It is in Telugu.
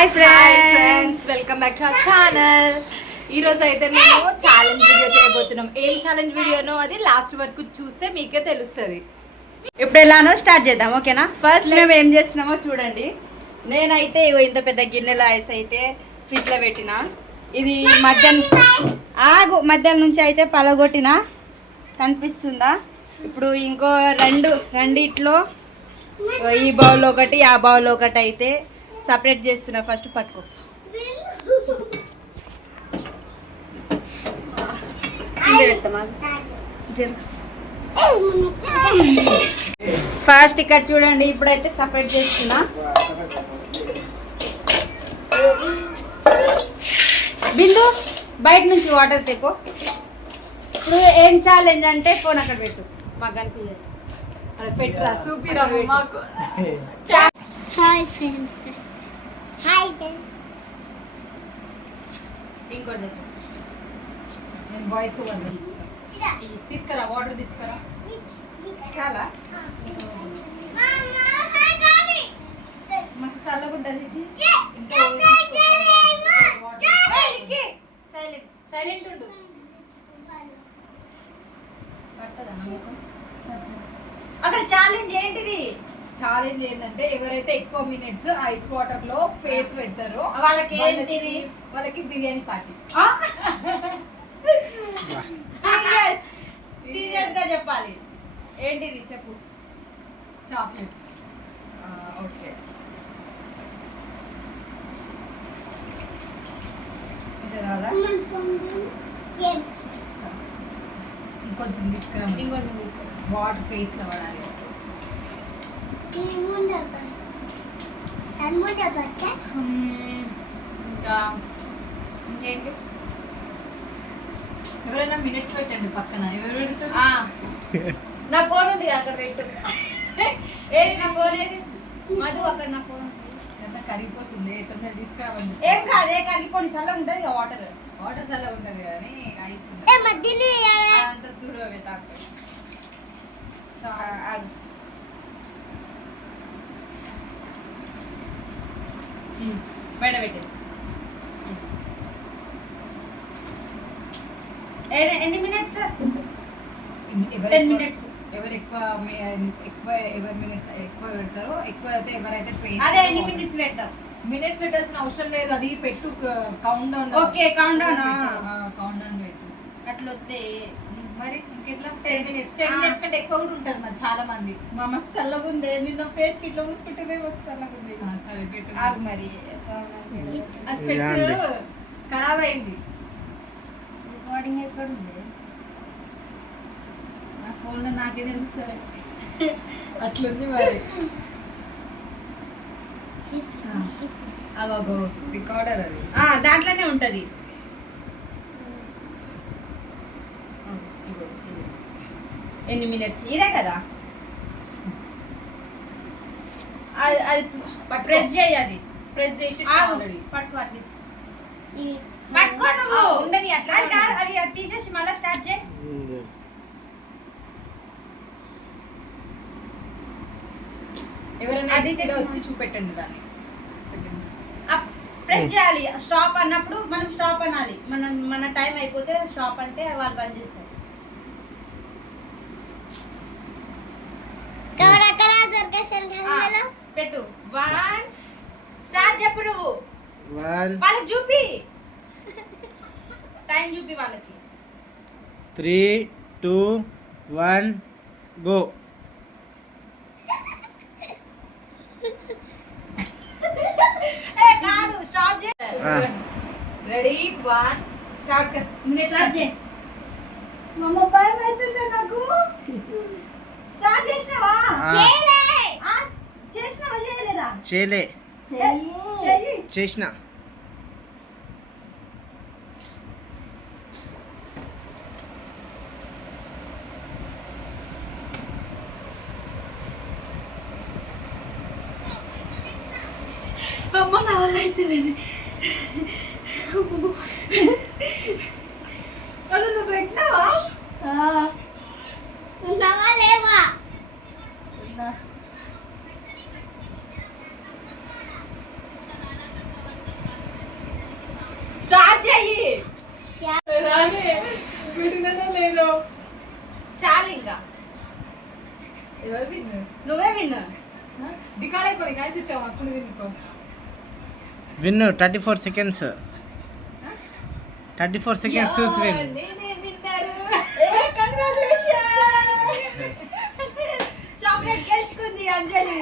Hi friends, welcome back to our channel. ఈ రోజు అయితే మేము ఛాలెంజ్ వీడియో చేయబోతున్నాం. ఏం ఛాలెంజ్ వీడియోనో అది లాస్ట్ వరకు చూస్తే మీకే తెలుస్తుంది. ఇప్పుడు ఎలానో స్టార్ట్ చేద్దాం, ఓకేనా? ఫస్ట్ మేము ఏం చేస్తున్నామో చూడండి. నేనైతే ఇంత పెద్ద గిన్నెలో ఐస్ అయితే ఫ్రిడ్జ్లో పెట్టిన. ఇది మధ్యాహ్నం నుంచి అయితే పలగొట్టిన, కనిపిస్తుందా? ఇప్పుడు ఇంకో రెండిట్లో ఈ బౌల్ ఒకటి ఆ బౌల్ ఒకటి అయితే సపరేట్ చేస్తున్నా. ఫస్ట్ పట్టుకో. ఫస్ట్ ఇక్కడ చూడండి, ఇప్పుడైతే సపరేట్ చేస్తున్నా. బిందు బయట నుంచి వాటర్ తెపో. ఇప్పుడు ఏం ఛాలెంజ్ అంటే ఫోన్ అక్కడ పెట్టు, మాకు కనిపించదు. అక్కడ పెట్టురా, సూపిరా మాకు. Hi friends. Hi friends. ఇంకోటి చెప్పు. నేను వాయిస్ ఓవర్ తీసుకురా, వాటర్ తీసుకురా. చాలా మస్తు చల్లగుంటది ఇది. సైలెంట్ ఉండు. అసలు ఛాలెంజ్ ఏంటిది? ఛాలెంజ్ ఏంటంటే ఎవరైతే ఎక్కువ మినిట్స్ ఐస్ వాటర్ లో ఫేస్ పెడతారో వాళ్ళకి ఏంటిది? వాళ్ళకి బిర్యానీ పార్టీ. సీరియస్ గా చెప్పాలి. ఏంటిది చెప్పు. చాక్లెట్. ఓకే, ఇంకొంచెం తీసుకురా. ఇంకొంచెం తీసుకో. వాటర్ ఫేస్ లో పడాలి. ఇంకా ఇంకేంటి? ఎవరైనా మినిట్స్ పెట్టండి పక్కన. ఎవరు పెడతారు? నా ఫోన్ ఉంది అక్కడ పెట్టు. ఏది నా ఫోన్? ఏది మధు? అక్కడ నా ఫోన్ ఎంత కరిగిపోతుంది. తొందర తీసుకురావండి. ఏం కాదే, కలిగిపోయి చల్లగా ఉంటుంది కదా వాటర్. వాటర్ చల్లగా ఉంటుంది కానీ ఐస్ అంత దూరం బయట పెట్టేది. ఎన్ని మినిట్స్? 10 minutes. ఎవరు ఎవరి మినిట్స్ ఎక్కువ పెడతారో ఎక్కువ అయితే ఎవరైతే ఫేస్. అదే ఎన్ని మినిట్స్ పెడతాం? మినిట్స్ పెట్టాల్సిన అవసరం లేదు. అది పెట్టు, count down. Okay, count down. Count down పెట్టు. అట్లా వస్తే మరి ఇంకెట్లా? 10 minutes. 10 minutes కంటే ఎక్కువ కూడా ఉంటారు మరి చాలా మంది. మా మస్తు చల్లగా ఉంది. నిన్న ఫేస్ కి ఇట్లా పూసుకుంటేనే మస్తు చల్లగా ఉంది. సరే పెట్టు. ఆగు మరి. ఆ స్పెట్స్ ఖరాబ్ అయింది. రికార్డింగ్ ఎక్కడ ఉంది? నా ఫోన్లో నాకే తెలుస్తుంది. అట్లుంది మరి. అగో రికార్డర్ అది. దాంట్లోనే ఉంటుంది. ఎన్ని మినిట్స్? ఇదే కదా. అది ప్రెస్ చేయాలి. ప్రెస్ చేసి ఆల్రెడీ పట్టుకో. అట్లా పట్టుకో నువ్వు. ఉండని అట్లా. అది తీసేసి మళ్ళీ స్టార్ట్ చేయి. ఎవరైనా అది వచ్చి చూపెట్టండి దాన్ని. సెకండ్స్ ప్రెస్ చేయాలి. స్టాప్ అన్నప్పుడు మనం స్టాప్ అనాలి. మన టైం అయిపోతే స్టాప్ అంటే వాళ్ళు బంద్ చేస్తారు. పెట్టు. 1 స్టార్ట్ చెప్పు. నువ్వు వాళ్ళకి చూపి, టైం చూపి వాళ్ళకి. 3, 2, 1 గో. కాదు, స్టాప్ చే. రెడీ 1 స్టార్ట్ స్టార్ట్ చే. మమ్మ భయం అవుతుంది నాకు. స్టార్ట్ చేసినావా? చేసినావా? చేయలేదా? చేయలే. చెయ్యి. చేసిన. అమ్మ నా వల్ల అయితే అసలు నువ్వు పెట్టినావా? లేవా? ఎవరు విన్ను నువ్వే విన్నా. దికాడైపోయి కాయస్ ఇచ్చాము అక్కడ వినుకో విన్ను 34 సెకండ్స్ 34 సెకండ్స్ చూసి విన్. నేనే విన్నారు చాక్లెట్ గెలుచుకుంది అంజలి.